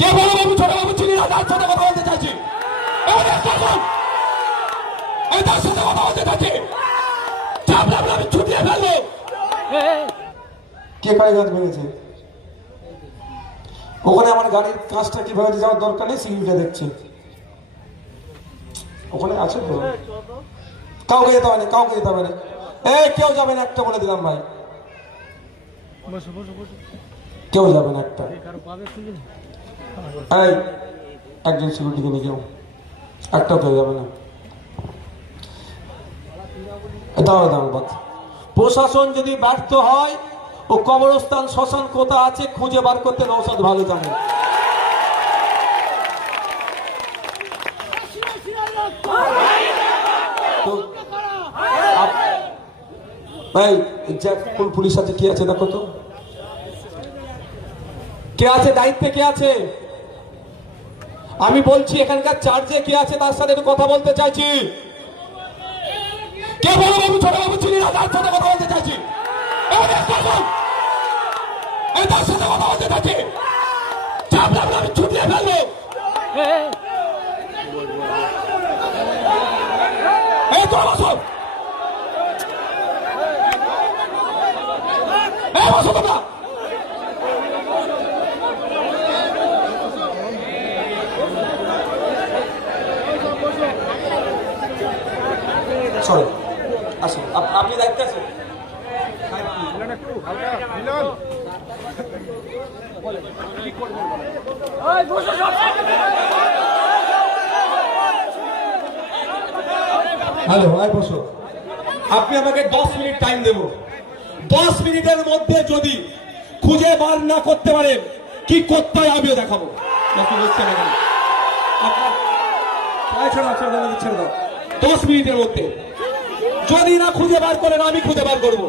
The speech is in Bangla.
কে বড় বাবু ছোট বাবু চিনি না, তার সাথে কথা বলতে চাইছি। এই তার সাথে কথা বলতে চাইছি। আমি ছুটিয়ে ফেলবো। কে কারে গাছ ভেঙেছে? ওখানে আমার গাড়ির কাজটা কিভাবে যাওয়ার দরকার নেই, সিকিউরিটি দেখছে ওখানে আছে তো। কাউকে যেতে হবে না, কাউকে যেতে হবে না। এই কেউ যাবে না একটা বলে দিলাম ভাই, কেউ যাবে না একটা। এই একজন সিকিউরিটিকে নিয়ে যাও, একটাও কেউ যাবে না। দাঁড়াও দাঁড়াও বাদ। প্রশাসন যদি ব্যর্থ হয়, ও কবরস্থান শ্মশান কোথা আছে খুঁজে বার করতে নৌসাদ ভালো জানে। কোন পুলিশ আছে, কি আছে দেখো তো, কে আছে দায়িত্বে, কে আছে? আমি বলছি এখানকার চার্জে কে আছে তার সাথে একটু কথা বলতে চাইছি। কে বড় বাবু ছোট বাবু চিনি না, তার সাথে কথা বলতে চাইছি। এই তার সাথে কথা বলতে চাইছি। আমি ছুটিয়ে ফেলবো। এই তো বসো, এই বসো তোমরা। সরি আসুন, আপনি দায়িত্বে আছেন। হ্যালো, বসো। আপনি আমাকে 10 মিনিট টাইম দেব। 10 মিনিটের মধ্যে যদি খুঁজে বার না করতে পারেন কি করতে হয় আমিও দেখাবো। 10 মিনিটের মধ্যে যদি না খুঁজে বার করেন আমি খুঁজে বার করবো।